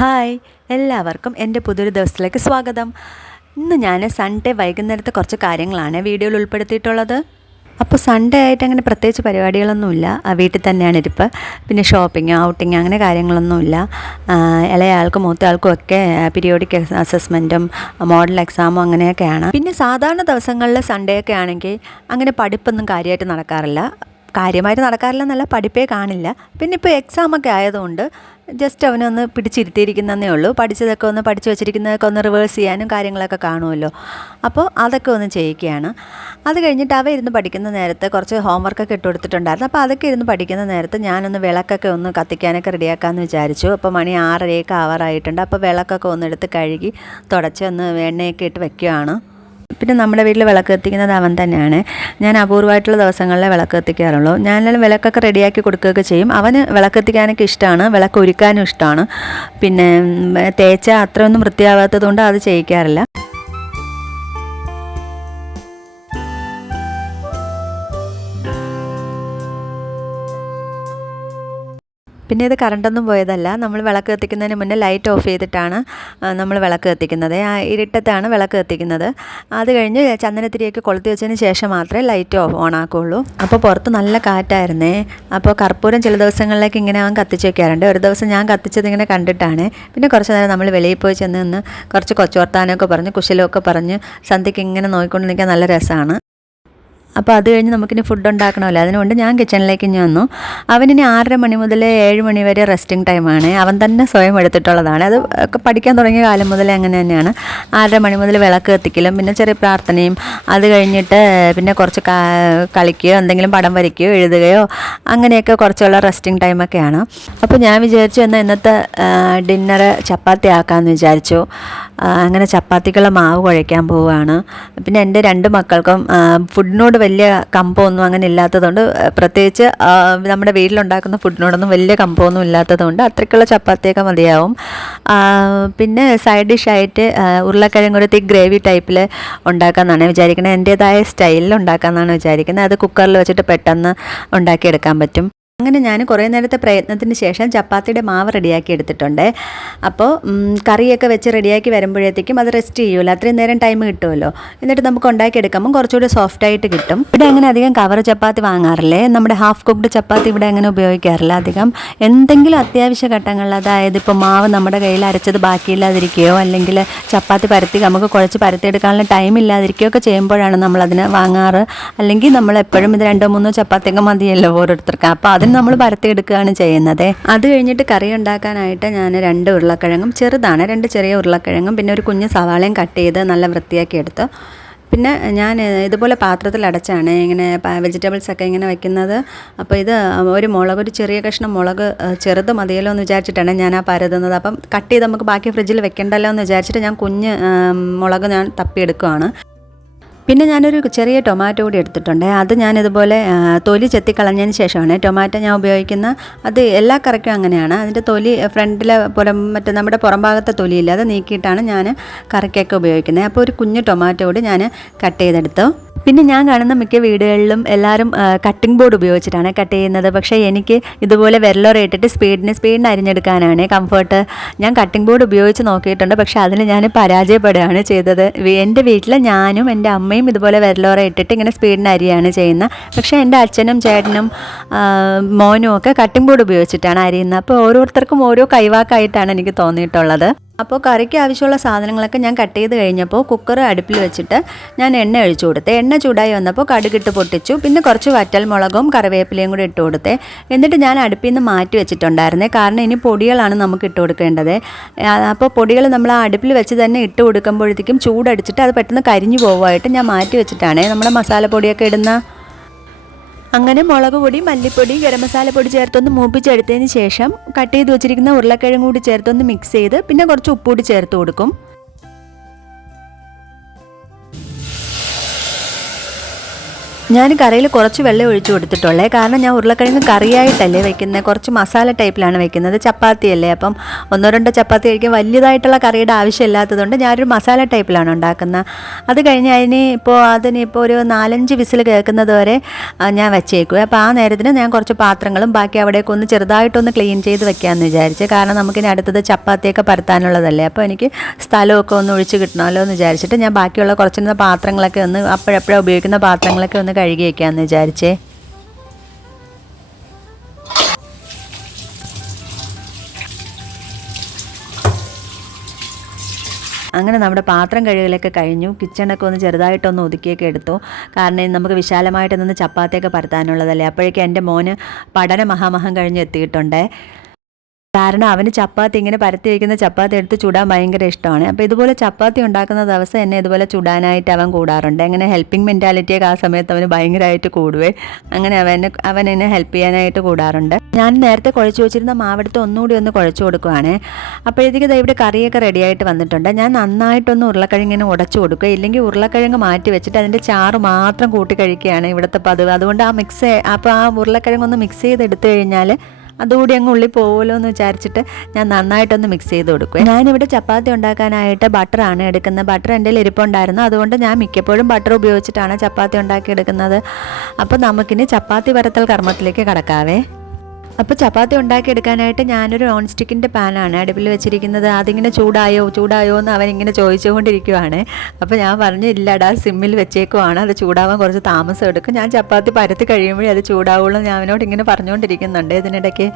Hi എല്ലാവർക്കും എന്റെ പുതിയൊരു ദിവസത്തിലേക്ക് സ്വാഗതം. ഇന്ന് ഞാൻ സൺഡേ വൈകുന്നേരത്തെ കുറച്ച് കാര്യങ്ങളാണ് വീഡിയോയിൽ ഉൾപ്പെടുത്തിയിട്ടുള്ളത്. അപ്പോൾ സൺഡേ ആയിട്ട് അങ്ങനെ പ്രത്യേകിച്ച് പരിപാടികളൊന്നുമില്ല. വീട്ടിൽ തന്നെയാണ് ഇരിപ്പ്. പിന്നെ ഷോപ്പിംഗ് ഔട്ടിങ് അങ്ങനെ കാര്യങ്ങളൊന്നുമില്ല. ഇളയാൾക്കും മൂത്തയാൾക്കും ഒക്കെ പീരിയോഡിക് അസസ്മെന്റും മോഡൽ എക്സാമും അങ്ങനെയൊക്കെയാണ്. പിന്നെ സാധാരണ ദിവസങ്ങളിൽ സൺഡേ ഒക്കെ ആണെങ്കിൽ അങ്ങനെ പഠിപ്പൊന്നും കാര്യമായിട്ട് നടക്കാറില്ല. കാര്യമായിട്ട് നടക്കാറില്ല എന്നല്ല പഠിപ്പേ കാണില്ല. പിന്നെ ഇപ്പോൾ എക്സാമൊക്കെ ആയതുകൊണ്ട് ജസ്റ്റ് അവനൊന്ന് പിടിച്ചിരുത്തിയിരിക്കുന്നതേ ഉള്ളൂ. പഠിച്ചതൊക്കെ ഒന്ന് പഠിച്ചു വെച്ചിരിക്കുന്നതൊക്കെ ഒന്ന് റിവേഴ്സ് ചെയ്യാനും കാര്യങ്ങളൊക്കെ കാണുമല്ലോ. അപ്പോൾ അതൊക്കെ ഒന്ന് ചെയ്യിക്കുകയാണ്. അത് കഴിഞ്ഞിട്ട് അവ ഇരുന്ന് പഠിക്കുന്ന നേരത്ത് കുറച്ച് ഹോംവർക്കൊക്കെ ഇട്ട് കൊടുത്തിട്ടുണ്ടായിരുന്നു. അപ്പോൾ അതൊക്കെ ഇരുന്ന് പഠിക്കുന്ന നേരത്ത് ഞാനൊന്ന് വിളക്കൊക്കെ ഒന്ന് കത്തിക്കാനൊക്കെ റെഡിയാക്കാമെന്ന് വിചാരിച്ചു. അപ്പോൾ മണി ആറരയൊക്കെ ആവാറായിട്ടുണ്ട്. അപ്പോൾ വിളക്കൊക്കെ ഒന്ന് എടുത്ത് കഴുകി തുടച്ച് ഒന്ന് എണ്ണയൊക്കെ ഇട്ട് വെക്കുകയാണ്. പിന്നെ നമ്മുടെ വീട്ടിൽ വിളക്ക് കത്തിക്കുന്നത് അവൻ തന്നെയാണ്. ഞാൻ അപൂർവമായിട്ടുള്ള ദിവസങ്ങളിലെ വിളക്ക് കത്തിക്കാറുള്ളൂ. ഞാൻ വിളക്കൊക്കെ റെഡിയാക്കി കൊടുക്കുകയൊക്കെ ചെയ്യും. അവന് വിളക്ക് കത്തിക്കാനൊക്കെ ഇഷ്ടമാണ് വിളക്ക് ഒരുക്കാനും ഇഷ്ടമാണ് പിന്നെ തേച്ച അത്രയൊന്നും വൃത്തിയാവാത്തത് കൊണ്ട് അത് ചെയ്യിക്കാറില്ല. പിന്നെ ഇത് കറണ്ടൊന്നും പോയതല്ല. നമ്മൾ വിളക്ക് കത്തിക്കുന്നതിന് മുന്നേ ലൈറ്റ് ഓഫ് ചെയ്തിട്ടാണ് നമ്മൾ വിളക്ക് കത്തിക്കുന്നത്. ആ ഇരുട്ടത്താണ് വിളക്ക് കത്തിക്കുന്നത്. അത് കഴിഞ്ഞ് ചന്ദനത്തിരിയൊക്കെ കൊളുത്തി വെച്ചതിന് ശേഷം മാത്രമേ ലൈറ്റ് ഓഫ് ഓൺ ആക്കുകയുള്ളൂ അപ്പോൾ പുറത്ത് നല്ല കാറ്റായിരുന്നേ. അപ്പോൾ കർപ്പൂരം ചില ദിവസങ്ങളിലേക്ക് ഇങ്ങനെ അവൻ കത്തിച്ച് വെക്കാറുണ്ട്. ഒരു ദിവസം ഞാൻ കത്തിച്ചത് ഇങ്ങനെ കണ്ടിട്ടാണ്. പിന്നെ കുറച്ച് നേരം നമ്മൾ വെളിയിൽ പോയി ചെന്ന് നിന്ന് കുറച്ച് കൊച്ചുവർത്താനമൊക്കെ പറഞ്ഞ് കുശലമൊക്കെ പറഞ്ഞ് സന്ധ്യയ്ക്ക് ഇങ്ങനെ നോക്കിക്കൊണ്ട് നിൽക്കാൻ നല്ല രസമാണ്. അപ്പോൾ അത് കഴിഞ്ഞ് നമുക്കിനി ഫുഡ് ഉണ്ടാക്കണമല്ലോ. അതിനുകൊണ്ട് ഞാൻ കിച്ചണിലേക്ക് ഇനി വന്നു. അവനിനി ആറര മണി മുതൽ ഏഴ് മണി വരെ റെസ്റ്റിംഗ് ടൈമാണ് അവൻ തന്നെ സ്വയം എടുത്തിട്ടുള്ളതാണ്. അത് ഒക്കെ പഠിക്കാൻ തുടങ്ങിയ കാലം മുതലേ അങ്ങനെ തന്നെയാണ്. ആറര മണി മുതൽ വിളക്ക് കത്തിക്കലും പിന്നെ ചെറിയ പ്രാർത്ഥനയും അത് കഴിഞ്ഞിട്ട് പിന്നെ കുറച്ച് കളിക്കുകയോ എന്തെങ്കിലും പടം വരയ്ക്കുകയോ എഴുതുകയോ അങ്ങനെയൊക്കെ കുറച്ചുള്ള റെസ്റ്റിംഗ് ടൈമൊക്കെയാണ് അപ്പോൾ ഞാൻ വിചാരിച്ചു എന്നാൽ ഇന്നത്തെ ഡിന്നർ ചപ്പാത്തി ആക്കാമെന്ന് വിചാരിച്ചു. അങ്ങനെ ചപ്പാത്തിക്കുള്ള മാവ് കുഴയ്ക്കാൻ പോവുകയാണ്. പിന്നെ എന്റെ രണ്ട് മക്കൾക്കും ഫുഡിനോട് വലിയ കമ്പമൊന്നും അങ്ങനെ ഇല്ലാത്തതുകൊണ്ട് പ്രത്യേകിച്ച് നമ്മുടെ വീട്ടിലുണ്ടാക്കുന്ന ഫുഡിനോടൊന്നും വലിയ കമ്പമൊന്നും ഇല്ലാത്തതുകൊണ്ട് അത്രയ്ക്കുള്ള ചപ്പാത്തിയൊക്കെ മതിയാവും. പിന്നെ സൈഡ് ഡിഷായിട്ട് ഉരുളക്കിഴങ്ങ് ഒരു ഗ്രേവി ടൈപ്പിൽ ഉണ്ടാക്കാമെന്നാണ് വിചാരിക്കുന്നത്. എന്റേതായ സ്റ്റൈലിൽ ഉണ്ടാക്കാമെന്നാണ് വിചാരിക്കുന്നത്. അത് കുക്കറിൽ വെച്ചിട്ട് പെട്ടെന്ന് ഉണ്ടാക്കിയെടുക്കാൻ പറ്റും. അങ്ങനെ ഞാൻ കുറേ നേരത്തെ പ്രയത്നത്തിന് ശേഷം ചപ്പാത്തിയുടെ മാവ് റെഡിയാക്കി എടുത്തിട്ടുണ്ട്. അപ്പോൾ കറിയൊക്കെ വെച്ച് റെഡിയാക്കി വരുമ്പോഴത്തേക്കും അത് റെസ്റ്റ് ചെയ്യുമല്ലോ? അത്രയും നേരം ടൈം കിട്ടുമല്ലോ? എന്നിട്ട് നമുക്ക് ഉണ്ടാക്കിയെടുക്കുമ്പോൾ കുറച്ചുകൂടി സോഫ്റ്റ് ആയിട്ട് കിട്ടും. ഇവിടെ അങ്ങനെ അധികം കവർ ചപ്പാത്തി വാങ്ങാറില്ലേ? നമ്മുടെ ഹാഫ് കുക്ക്ഡ് ചപ്പാത്തി ഇവിടെ അങ്ങനെ ഉപയോഗിക്കാറില്ല അധികം. എന്തെങ്കിലും അത്യാവശ്യ ഘട്ടങ്ങളിൽ അതായത് ഇപ്പോൾ മാവ് നമ്മുടെ കയ്യിൽ അരച്ചത് ബാക്കിയില്ലാതിരിക്കുകയോ അല്ലെങ്കിൽ ചപ്പാത്തി പരത്തി നമുക്ക് കുഴച്ച് പരത്തിയെടുക്കാനുള്ള ടൈം ഇല്ലാതിരിക്കുകയോ ഒക്കെ ചെയ്യുമ്പോഴാണ് നമ്മളതിനെ വാങ്ങാറ്. അല്ലെങ്കിൽ നമ്മൾ എപ്പോഴും ഇത് രണ്ടോ മൂന്നോ ചപ്പാത്തിയൊക്കെ മതിയല്ലോ ഓരോരുത്തർക്ക്. അപ്പോൾ അതിന് നമ്മൾ പരത്തിയെടുക്കുകയാണ് ചെയ്യുന്നത്. അത് കഴിഞ്ഞിട്ട് കറി ഉണ്ടാക്കാനായിട്ട് ഞാൻ രണ്ട് ഉരുളക്കിഴങ്ങും ചെറുതാണ് രണ്ട് ചെറിയ ഉരുളക്കിഴങ്ങും പിന്നെ ഒരു കുഞ്ഞ് സവാളയും കട്ട് ചെയ്ത് നല്ല വൃത്തിയാക്കി എടുത്തു. പിന്നെ ഞാൻ ഇതുപോലെ പാത്രത്തിൽ അടച്ചാണ് ഇങ്ങനെ വെജിറ്റബിൾസ് ഒക്കെ ഇങ്ങനെ വെക്കുന്നത്. അപ്പോൾ ഇത് ഒരു മുളക് ഒരു ചെറിയ കഷ്ണം മുളക് ചെറുത് മതിയല്ലോ എന്ന് വിചാരിച്ചിട്ടാണ് ഞാൻ ആ പരതുന്നത്. അപ്പം കട്ട് ചെയ്ത് നമുക്ക് ബാക്കി ഫ്രിഡ്ജിൽ വെക്കണ്ടല്ലോ എന്ന് വിചാരിച്ചിട്ട് ഞാൻ കുഞ്ഞ് മുളക് ഞാൻ തപ്പിയെടുക്കുകയാണ് പിന്നെ ഞാനൊരു ചെറിയ ടൊമാറ്റോ കൂടി എടുത്തിട്ടുണ്ട്. അത് ഞാനിതുപോലെ തൊലി ചെത്തിക്കളഞ്ഞതിന് ശേഷമാണ്. ടൊമാറ്റോ ഞാൻ ഉപയോഗിക്കുന്ന അത് എല്ലാ കറിക്കും അങ്ങനെയാണ്. അതിന്റെ തൊലി ഫ്രണ്ടിലെ പുറം മറ്റേ നമ്മുടെ പുറം ഭാഗത്തെ തൊലിയില്ല അത് നീക്കിയിട്ടാണ് ഞാൻ കറിക്കൊക്കെ ഉപയോഗിക്കുന്നത്. അപ്പോൾ ഒരു കുഞ്ഞ് ടൊമാറ്റോ കൂടി ഞാൻ കട്ട് ചെയ്തെടുത്തു. പിന്നെ ഞാൻ കാണുന്ന മിക്ക വീടുകളിലും എല്ലാവരും കട്ടിംഗ് ബോർഡ് ഉപയോഗിച്ചിട്ടാണ് കട്ട് ചെയ്യുന്നത്. പക്ഷേ എനിക്ക് ഇതുപോലെ വെരലോറെ ഇട്ടിട്ട് സ്പീഡിന് സ്പീഡിന് അരിഞ്ഞെടുക്കാനാണ് കംഫർട്ട് ഞാൻ കട്ടിംഗ് ബോർഡ് ഉപയോഗിച്ച് നോക്കിയിട്ടുണ്ട്. പക്ഷേ അതിൽ ഞാൻ പരാജയപ്പെടുകയാണ് ചെയ്തത്. എന്റെ വീട്ടിൽ ഞാനും എന്റെ അമ്മയും ഇതുപോലെ വെരലോറെ ഇട്ടിട്ട് ഇങ്ങനെ സ്പീഡിന് അരിയാണ് ചെയ്യുന്നത്. പക്ഷേ എന്റെ അച്ഛനും ചേട്ടനും മോനും ഒക്കെ കട്ടിംഗ് ബോർഡ് ഉപയോഗിച്ചിട്ടാണ് അരിയുന്നത്. അപ്പോൾ ഓരോരുത്തർക്കും ഓരോ കൈവാക്കായിട്ടാണ് എനിക്ക് തോന്നിയിട്ടുള്ളത്. അപ്പോൾ കറിക്ക് ആവശ്യമുള്ള സാധനങ്ങളൊക്കെ ഞാൻ കട്ട് ചെയ്ത് കഴിഞ്ഞപ്പോൾ കുക്കർ അടുപ്പിൽ വെച്ചിട്ട് ഞാൻ എണ്ണ ഒഴിച്ചു കൊടുത്തേ. എണ്ണ ചൂടായി വന്നപ്പോൾ കടുകിട്ട് പൊട്ടിച്ചു. പിന്നെ കുറച്ച് വറ്റൽ മുളകും കറിവേപ്പിലയും കൂടി ഇട്ട് കൊടുത്തേ. എന്നിട്ട് ഞാൻ അടുപ്പിൽ നിന്ന് മാറ്റി വെച്ചിട്ടുണ്ടായിരുന്നേ. കാരണം ഇനി പൊടികളാണ് നമുക്ക് ഇട്ട് കൊടുക്കേണ്ടത്. അപ്പോൾ പൊടികൾ നമ്മൾ ആ അടുപ്പിൽ വെച്ച് തന്നെ ഇട്ട് കൊടുക്കുമ്പോഴത്തേക്കും ചൂടടിച്ചിട്ട് അത് പെട്ടെന്ന് കരിഞ്ഞു പോകുമായിട്ട് ഞാൻ മാറ്റി വെച്ചിട്ടാണ്. നമ്മുടെ മസാലപ്പൊടിയൊക്കെ ഇടുന്ന അങ്ങനെ മുളക് പൊടി മല്ലിപ്പൊടി ഗരം മസാല പൊടി ചേർത്തൊന്ന് മൂപ്പിച്ചെടുത്തതിന് ശേഷം കട്ട് ചെയ്ത് വെച്ചിരിക്കുന്ന ഉരുളക്കിഴങ്ങ് കൂടി ചേർത്തൊന്ന് മിക്സ് ചെയ്ത് പിന്നെ കുറച്ച് ഉപ്പ് കൂടി ചേർത്ത് കൊടുക്കും. ഞാൻ കറിയിൽ കുറച്ച് വെള്ളം ഒഴിച്ചു കൊടുത്തിട്ടുള്ളേ. കാരണം ഞാൻ ഉരുളക്കിഴങ്ങ് കറിയായിട്ടല്ലേ വെക്കുന്നത് കുറച്ച് മസാല ടൈപ്പിലാണ് വെക്കുന്നത്. ചപ്പാത്തിയല്ലേ. അപ്പം ഒന്നോ രണ്ടോ ചപ്പാത്തി കഴിക്കാൻ വലിയതായിട്ടുള്ള കറിയുടെ ആവശ്യമില്ലാത്തതുകൊണ്ട് ഞാനൊരു മസാല ടൈപ്പിലാണ് ഉണ്ടാക്കുന്നത്. അത് കഴിഞ്ഞ് അതിന് ഇപ്പോൾ അതിന് ഇപ്പോൾ ഒരു നാലഞ്ച് വിസിൽ കേൾക്കുന്നത് വരെ ഞാൻ വെച്ചേക്കും അപ്പോൾ ആ നേരത്തിന് ഞാൻ കുറച്ച് പാത്രങ്ങളും ബാക്കി അവിടേക്ക് ഒന്ന് ചെറുതായിട്ടൊന്ന് ക്ലീൻ ചെയ്ത് വെക്കാമെന്ന് വിചാരിച്ച്. കാരണം നമുക്കിനി അടുത്തത് ചപ്പാത്തിയൊക്കെ പരത്താനുള്ളതല്ലേ. അപ്പോൾ എനിക്ക് സ്ഥലമൊക്കെ ഒന്ന് ഒഴിച്ച് കിട്ടണമല്ലോ എന്ന് വിചാരിച്ചിട്ട് ഞാൻ ബാക്കിയുള്ള കുറച്ചിരുന്ന പാത്രങ്ങളൊക്കെ ഒന്ന് അപ്പോഴപ്പോഴും ഉപയോഗിക്കുന്ന പാത്രങ്ങളൊക്കെ ഒന്ന് കഴുകി വയ്ക്കാമെന്ന് വിചാരിച്ചേ. അങ്ങനെ നമ്മുടെ പാത്രം കഴുകലൊക്കെ കഴിഞ്ഞു. കിച്ചണൊക്കെ ഒന്ന് ചെറുതായിട്ടൊന്ന് ഒതുക്കിയൊക്കെ എടുത്തു. കാരണം നമുക്ക് വിശാലമായിട്ട് നിന്ന് ചപ്പാത്തിയൊക്കെ പരത്താനുള്ളതല്ലേ. അപ്പോഴേക്കും എന്റെ മോന് പഠന മഹാമഹം കഴിഞ്ഞ് എത്തിയിട്ടുണ്ടേ. കാരണം അവന് ചപ്പാത്തി ഇങ്ങനെ പരത്തി വയ്ക്കുന്ന ചപ്പാത്തി എടുത്ത് ചുടാൻ ഭയങ്കര ഇഷ്ടമാണ്. അപ്പോൾ ഇതുപോലെ ചപ്പാത്തി ഉണ്ടാക്കുന്ന ദിവസം എന്നെ ഇതുപോലെ ചുടാനായിട്ട് അവൻ കൂടാറുണ്ട്. അങ്ങനെ ഹെൽപ്പിംഗ് മെന്റാലിറ്റിയൊക്കെ ആ സമയത്ത് അവന് ഭയങ്കരമായിട്ട് കൂടുവേ. അങ്ങനെ അവന് അവൻ എന്നെ ഹെൽപ്പ് ചെയ്യാനായിട്ട് കൂടാറുണ്ട്. ഞാൻ നേരത്തെ കുഴച്ച് വെച്ചിരുന്ന മാവെടുത്ത് ഒന്നുകൂടി ഒന്ന് കുഴച്ച് കൊടുക്കുവാണേ. അപ്പോഴത്തേക്ക് ഇവിടെ കറിയൊക്കെ റെഡിയായിട്ട് വന്നിട്ടുണ്ട്. ഞാൻ നന്നായിട്ടൊന്ന് ഉരുളക്കിഴങ്ങിന് ഉടച്ചു കൊടുക്കുക. ഇല്ലെങ്കിൽ ഉരുളക്കിഴങ്ങ് മാറ്റി വെച്ചിട്ട് അതിന്റെ ചാറ് മാത്രം കൂട്ടി കഴിക്കുകയാണ് ഇവിടുത്തെ പതിവ്. അതുകൊണ്ട് ആ മിക്സ് അപ്പോൾ ആ ഉരുളക്കിഴങ്ങൊന്ന് മിക്സ് ചെയ്തെടുത്തു കഴിഞ്ഞാൽ അതുകൂടി അങ്ങ് ഉള്ളിൽ പോകുമല്ലോ എന്ന് വിചാരിച്ചിട്ട് ഞാൻ നന്നായിട്ടൊന്ന് മിക്സ് ചെയ്ത് കൊടുക്കും ഞാനിവിടെ ചപ്പാത്തി ഉണ്ടാക്കാനായിട്ട് ബട്ടറാണ് എടുക്കുന്നത്. ബട്ടർ എന്റെ ഇരിപ്പുണ്ടായിരുന്നു. അതുകൊണ്ട് ഞാൻ മിക്കപ്പോഴും ബട്ടർ ഉപയോഗിച്ചിട്ടാണ് ചപ്പാത്തി ഉണ്ടാക്കി എടുക്കുന്നത് അപ്പോൾ നമുക്കിനി ചപ്പാത്തി പരത്തൽ കർമ്മത്തിലേക്ക് കടക്കാവേ. അപ്പോൾ ചപ്പാത്തി ഉണ്ടാക്കിയെടുക്കാനായിട്ട് ഞാനൊരു നോൺ സ്റ്റിക്കിന്റെ പാനാണ് അടുപ്പിൽ വെച്ചിരിക്കുന്നത്. അതിങ്ങനെ ചൂടായോ ചൂടായോ എന്ന് അവൻ ഇങ്ങനെ ചോദിച്ചുകൊണ്ടിരിക്കുവാണ്. അപ്പോൾ ഞാൻ പറഞ്ഞു ഇല്ലടാ സിമ്മിൽ വെച്ചേക്കുവാണ്. അത് ചൂടാവാൻ കുറച്ച് താമസം എടുക്കും. ഞാൻ ചപ്പാത്തി പരത്തി കഴിയുമ്പോഴേ അത് ചൂടാവുള്ളൂ ഞാൻ അവനോട് ഇങ്ങനെ പറഞ്ഞുകൊണ്ടിരിക്കുന്നുണ്ട്. ഇതിനിടയ്ക്ക്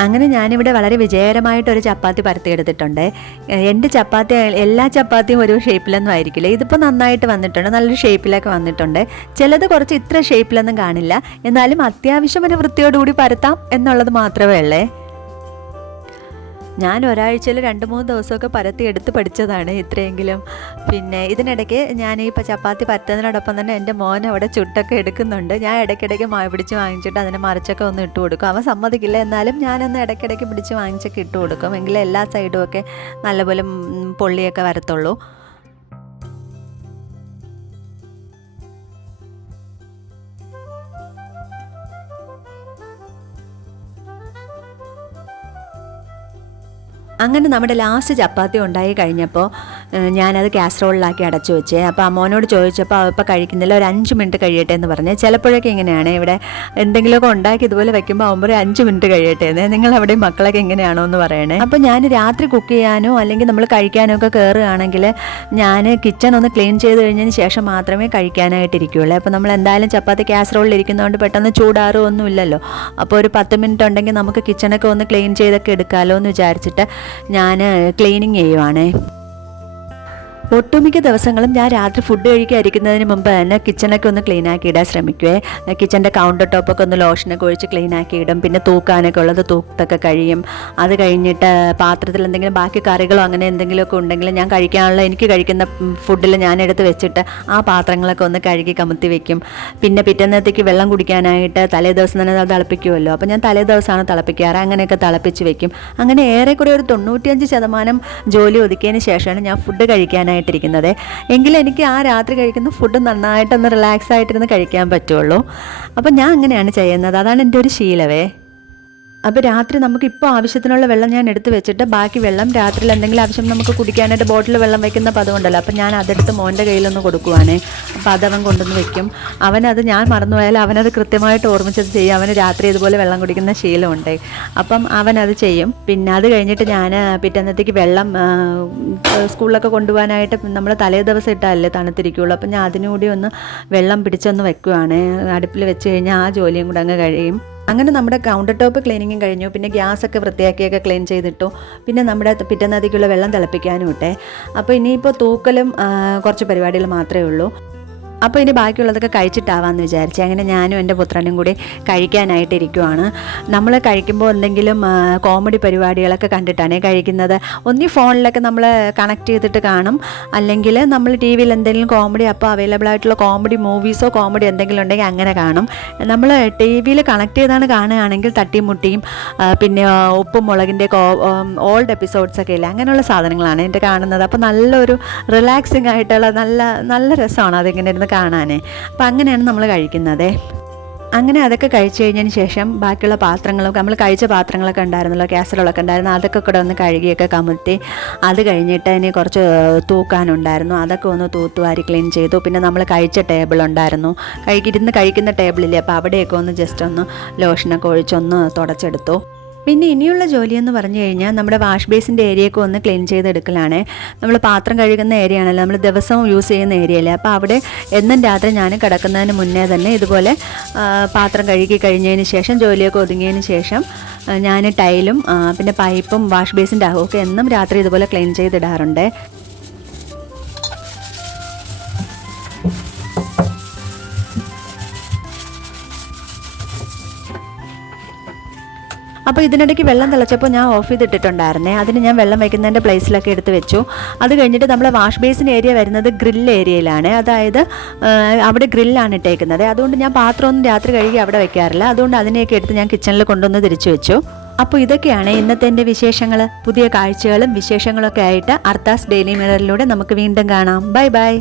അങ്ങനെ ഞാനിവിടെ വളരെ വിജയകരമായിട്ട് ഒരു ചപ്പാത്തി പരത്തിയെടുത്തിട്ടുണ്ട്. എന്റെ ചപ്പാത്തി എല്ലാ ചപ്പാത്തിയും ഒരു ഷേപ്പിലൊന്നും ആയിരിക്കില്ല. ഇതിപ്പോൾ നന്നായിട്ട് വന്നിട്ടുണ്ട്. നല്ലൊരു ഷേപ്പിലൊക്കെ വന്നിട്ടുണ്ട്. ചിലത് കുറച്ച് ഇത്ര ഷേപ്പിലൊന്നും കാണില്ല. എന്നാലും അത്യാവശ്യം ഒരു വൃത്തിയോടുകൂടി പരത്താം എന്നുള്ളത് മാത്രമേ ഉള്ളേ. ഞാൻ ഒരാഴ്ചയിൽ രണ്ട് മൂന്ന് ദിവസമൊക്കെ പരത്തി എടുത്ത് പഠിച്ചതാണ് ഇത്രയെങ്കിലും. പിന്നെ ഇതിനിടയ്ക്ക് ഞാൻ ഈ ചപ്പാത്തി പരത്തുന്നതിനോടൊപ്പം തന്നെ എന്റെ മോൻ അവിടെ ചുട്ടൊക്കെ എടുക്കുന്നുണ്ട്. ഞാൻ ഇടയ്ക്കിടയ്ക്ക് മായ പിടിച്ച് വാങ്ങിച്ചിട്ട് അതിനെ മറിച്ചൊക്കെ ഒന്ന് ഇട്ട് കൊടുക്കും. അവൻ സമ്മതിക്കില്ല എന്നാലും ഞാനൊന്ന് ഇടയ്ക്കിടയ്ക്ക് പിടിച്ച് വാങ്ങിച്ചൊക്കെ ഇട്ട് കൊടുക്കും. എങ്കിലും എല്ലാ സൈഡും ഒക്കെ നല്ലപോലെ പൊള്ളിയൊക്കെ വരത്തുള്ളൂ. അങ്ങനെ നമ്മുടെ ലാസ്റ്റ് ചപ്പാത്തി ഉണ്ടായി കഴിഞ്ഞപ്പോൾ ഞാനത് കാസറോളിലാക്കി അടച്ചു വെച്ചേ. അപ്പോൾ അമ്മോനോട് ചോദിച്ചപ്പോൾ അവ ഇപ്പോൾ കഴിക്കുന്നില്ല ഒരു അഞ്ച് മിനിറ്റ് കഴിയട്ടെ എന്ന് പറഞ്ഞ്. ചിലപ്പോഴൊക്കെ ഇങ്ങനെയാണ് ഇവിടെ എന്തെങ്കിലുമൊക്കെ ഉണ്ടാക്കി ഇതുപോലെ വെക്കുമ്പോൾ ആകുമ്പോൾ ഒരു അഞ്ച് മിനിറ്റ് കഴിയട്ടെ എന്ന്. നിങ്ങൾ അവിടെ മക്കളൊക്കെ എങ്ങനെയാണോ എന്ന് പറയണേ. അപ്പോൾ ഞാൻ രാത്രി കുക്ക് ചെയ്യാനോ അല്ലെങ്കിൽ നമ്മൾ കഴിക്കാനോ ഒക്കെ കയറുകയാണെങ്കിൽ ഞാൻ കിച്ചൺ ഒന്ന് ക്ലീൻ ചെയ്ത് കഴിഞ്ഞതിന് ശേഷം മാത്രമേ കഴിക്കാനായിട്ട് ഇരിക്കുകയുള്ളൂ അപ്പോൾ നമ്മൾ എന്തായാലും ചപ്പാത്തി കാസറോളിൽ ഇരിക്കുന്നതുകൊണ്ട് പെട്ടെന്ന് ചൂടാറോ ഒന്നും ഇല്ലല്ലോ. അപ്പോൾ ഒരു പത്ത് മിനിറ്റ് ഉണ്ടെങ്കിൽ നമുക്ക് കിച്ചണൊക്കെ ഒന്ന് ക്ലീൻ ചെയ്തൊക്കെ എടുക്കാമല്ലോ എന്ന് വിചാരിച്ചിട്ട് ഞാൻ ക്ലീനിങ് ചെയ്യുവാണേ. ഒട്ടുമിക്ക ദിവസങ്ങളും ഞാൻ രാത്രി ഫുഡ് കഴിക്കാതിരിക്കുന്നതിന് മുമ്പ് തന്നെ കിച്ചണൊക്കെ ഒന്ന് ക്ലീൻ ആക്കി ഇടാൻ ശ്രമിക്കുവേ കിച്ചന്റെ കൗണ്ടർ ടോപ്പൊക്കെ ഒന്ന് ലോഷനൊക്കെ ഒഴിച്ച് ക്ലീൻ ആക്കി ഇടും പിന്നെ തൂക്കാനൊക്കെ ഉള്ളത് തൂത്തൊക്കെ കഴിയും. അത് കഴിഞ്ഞിട്ട് പാത്രത്തിൽ എന്തെങ്കിലും ബാക്കി കറികളോ അങ്ങനെ എന്തെങ്കിലുമൊക്കെ ഉണ്ടെങ്കിൽ ഞാൻ കഴിക്കാനുള്ള എനിക്ക് കഴിക്കുന്ന ഫുഡിൽ ഞാൻ എടുത്ത് വെച്ചിട്ട് ആ പാത്രങ്ങളൊക്കെ ഒന്ന് കഴുകി കമത്തി വെക്കും. പിന്നെ പിറ്റേന്നത്തേക്ക് വെള്ളം കുടിക്കാനായിട്ട് തലേ ദിവസം തന്നെ അത് തിളപ്പിക്കുമല്ലോ അപ്പോൾ ഞാൻ തലേ ദിവസമാണ് തിളപ്പിക്കാറ്. അങ്ങനെയൊക്കെ തിളപ്പിച്ച് വെക്കും. അങ്ങനെ ഏറെക്കുറെ ഒരു തൊണ്ണൂറ്റിയഞ്ച് ശതമാനം ജോലി ഒതുക്കിയതിന് ശേഷമാണ് ഞാൻ ഫുഡ് കഴിക്കാനായിട്ടിരിക്കുന്നത് എങ്കിലും എനിക്ക് ആ രാത്രി കഴിക്കുന്ന ഫുഡ് നന്നായിട്ടൊന്ന് റിലാക്സ് ആയിട്ടിരുന്ന് കഴിക്കാൻ പറ്റുള്ളൂ. അപ്പോൾ ഞാൻ അങ്ങനെയാണ് ചെയ്യുന്നത്. അതാണ് എന്റെ ഒരു ശീലവേ അപ്പോൾ രാത്രി നമുക്ക് ഇപ്പോൾ ആവശ്യത്തിനുള്ള വെള്ളം ഞാൻ എടുത്ത് വെച്ചിട്ട് ബാക്കി വെള്ളം രാത്രിയിൽ എന്തെങ്കിലും ആവശ്യം നമുക്ക് കുടിക്കാനായിട്ട് ബോട്ടിൽ വെള്ളം വെക്കുന്ന പദമുണ്ടല്ലോ അപ്പോൾ ഞാൻ അതെടുത്ത് മോന്റെ കയ്യിലൊന്ന് കൊടുക്കുവാണേ. അപ്പോൾ അതവൻ കൊണ്ടുവന്ന് വെക്കും. അവനത് ഞാൻ മറന്നുപോയാൽ അവനത് കൃത്യമായിട്ട് ഓർമ്മിച്ചത് ചെയ്യും. അവന് രാത്രി ഇതുപോലെ വെള്ളം കുടിക്കുന്ന ശീലമുണ്ട്. അപ്പം അവനത് ചെയ്യും. പിന്നെ അത് കഴിഞ്ഞിട്ട് ഞാൻ പിറ്റന്നത്തേക്ക് വെള്ളം സ്കൂളിലൊക്കെ കൊണ്ടുപോകാനായിട്ട് നമ്മൾ തലേ ദിവസം ഇട്ടാലല്ലേ തണുത്തിരിക്കുകയുള്ളൂ അപ്പം ഞാൻ അതിനുകൂടി ഒന്ന് വെള്ളം പിടിച്ചൊന്ന് വെക്കുവാണ്. അടുപ്പിൽ വെച്ച് കഴിഞ്ഞാൽ ആ ജോലിയും കൂടെ അങ്ങ് കഴിയും. അങ്ങനെ നമ്മുടെ കൗണ്ടർ ടോപ്പ് ക്ലീനിങ്ങും കഴിഞ്ഞു. പിന്നെ ഗ്യാസ് ഒക്കെ വൃത്തിയാക്കിയൊക്കെ ക്ലീൻ ചെയ്തിട്ടു. പിന്നെ നമ്മുടെ പിറ്റന്നതിക്കുള്ള വെള്ളം തിളപ്പിക്കാനും ഇട്ടേ. അപ്പോൾ ഇനിയിപ്പോൾ തൂക്കലും കുറച്ച് പരിപാടികൾ മാത്രമേ ഉള്ളൂ. അപ്പോൾ ഇനി ബാക്കിയുള്ളതൊക്കെ കഴിച്ചിട്ടാവാന്ന് വിചാരിച്ചു. അങ്ങനെ ഞാനും എന്റെ പുത്രനും കൂടി കഴിക്കാനായിട്ടിരിക്കുവാണ്. നമ്മൾ കഴിക്കുമ്പോൾ എന്തെങ്കിലും കോമഡി പരിപാടികളൊക്കെ കണ്ടിട്ടാണ് കഴിക്കുന്നത്. ഒന്നി ഫോണിലൊക്കെ നമ്മൾ കണക്ട് ചെയ്തിട്ട് കാണും. അല്ലെങ്കിൽ നമ്മൾ ടി വിയിൽ എന്തെങ്കിലും കോമഡി അപ്പോൾ അവൈലബിൾ ആയിട്ടുള്ള കോമഡി മൂവീസോ കോമഡി എന്തെങ്കിലും ഉണ്ടെങ്കിൽ അങ്ങനെ കാണും. നമ്മൾ ടി വിയിൽ കണക്ട് ചെയ്താണ് കാണുകയാണെങ്കിൽ തട്ടിയും മുട്ടിയും പിന്നെ ഉപ്പും മുളകിന്റെ ഓൾഡ് എപ്പിസോഡ്സ് ഒക്കെ ഇല്ല അങ്ങനെയുള്ള സാധനങ്ങളാണ് എന്റെ കാണുന്നത്. അപ്പോൾ നല്ലൊരു റിലാക്സിങ് ആയിട്ടുള്ള നല്ല നല്ല രസമാണ് അതിങ്ങനെ ഇരുന്ന് കാണാൻ അപ്പോൾ അങ്ങനെയാണ് നമ്മൾ കഴിക്കുന്നത്. അങ്ങനെ അതൊക്കെ കഴിച്ചു കഴിഞ്ഞതിന് ശേഷം ബാക്കിയുള്ള പാത്രങ്ങളൊക്കെ നമ്മൾ കഴിച്ച പാത്രങ്ങളൊക്കെ ഉണ്ടായിരുന്നല്ലോ കാസറോളൊക്കെ ഉണ്ടായിരുന്നു അതൊക്കെ കൂടെ ഒന്ന് കഴുകിയൊക്കെ കമുത്തി അത് കഴിഞ്ഞിട്ട് ഇനി കുറച്ച് തൂക്കാനുണ്ടായിരുന്നു. അതൊക്കെ ഒന്ന് തൂത്തുവാരി ക്ലീൻ ചെയ്തു. പിന്നെ നമ്മൾ കഴിച്ച ടേബിൾ ഉണ്ടായിരുന്നു. കഴിക്കിരുന്ന് കഴിക്കുന്ന ടേബിളില്ലേ അപ്പോൾ അവിടെയൊക്കെ ഒന്ന് ജസ്റ്റ് ഒന്ന് ലോഷനൊക്കെ ഒഴിച്ചൊന്ന് തുടച്ചെടുത്തു. പിന്നെ ഇനിയുള്ള ജോലിയെന്ന് പറഞ്ഞു കഴിഞ്ഞാൽ നമ്മുടെ വാഷ് ബേസിന്റെ ഏരിയയൊക്കെ ഒന്ന് ക്ലീൻ ചെയ്തെടുക്കലാണ്. നമ്മൾ പാത്രം കഴുകുന്ന ഏരിയ ആണല്ലോ നമ്മൾ ദിവസവും യൂസ് ചെയ്യുന്ന ഏരിയ അല്ലേ അപ്പോൾ അവിടെ എന്നും രാത്രി ഞാൻ കിടക്കുന്നതിന് മുന്നേ തന്നെ ഇതുപോലെ പാത്രം കഴുകി കഴിഞ്ഞതിന് ശേഷം ജോലിയൊക്കെ ഒതുങ്ങിയതിന് ശേഷം ഞാൻ ടൈലും പിന്നെ പൈപ്പും വാഷ് ബേസിന്റെ അകമൊക്കെ എന്നും രാത്രി ഇതുപോലെ ക്ലീൻ ചെയ്തിടാറുണ്ട്. അപ്പോൾ ഇതിനിടയ്ക്ക് വെള്ളം തിളച്ചപ്പോൾ ഞാൻ ഓഫ് ചെയ്തിട്ടിട്ടുണ്ടായിരുന്നേ. അതിന് ഞാൻ വെള്ളം വയ്ക്കുന്നതിന്റെ പ്ലേസിലൊക്കെ എടുത്ത് വെച്ചു. അത് കഴിഞ്ഞിട്ട് നമ്മൾ വാഷ് ബേസിൻ ഏരിയ വരുന്നത് ഗ്രിൽ ഏരിയയിലാണ് അതായത് അവിടെ ഗ്രില്ലാണ് ഇട്ടേക്കുന്നത്. അതുകൊണ്ട് ഞാൻ പാത്രമൊന്നും രാത്രി കഴുകി അവിടെ വെക്കാറില്ല. അതുകൊണ്ട് അതിനെയൊക്കെ എടുത്ത് ഞാൻ കിച്ചണിൽ കൊണ്ടുവന്ന് തിരിച്ചു വെച്ചു. അപ്പോൾ ഇതൊക്കെയാണ് ഇന്നത്തെ എന്റെ വിശേഷങ്ങൾ പുതിയ കാഴ്ചകളും വിശേഷങ്ങളൊക്കെ ആയിട്ട് അർത്താസ് ഡെയിലി മിററിലൂടെ നമുക്ക് വീണ്ടും കാണാം. Bye bye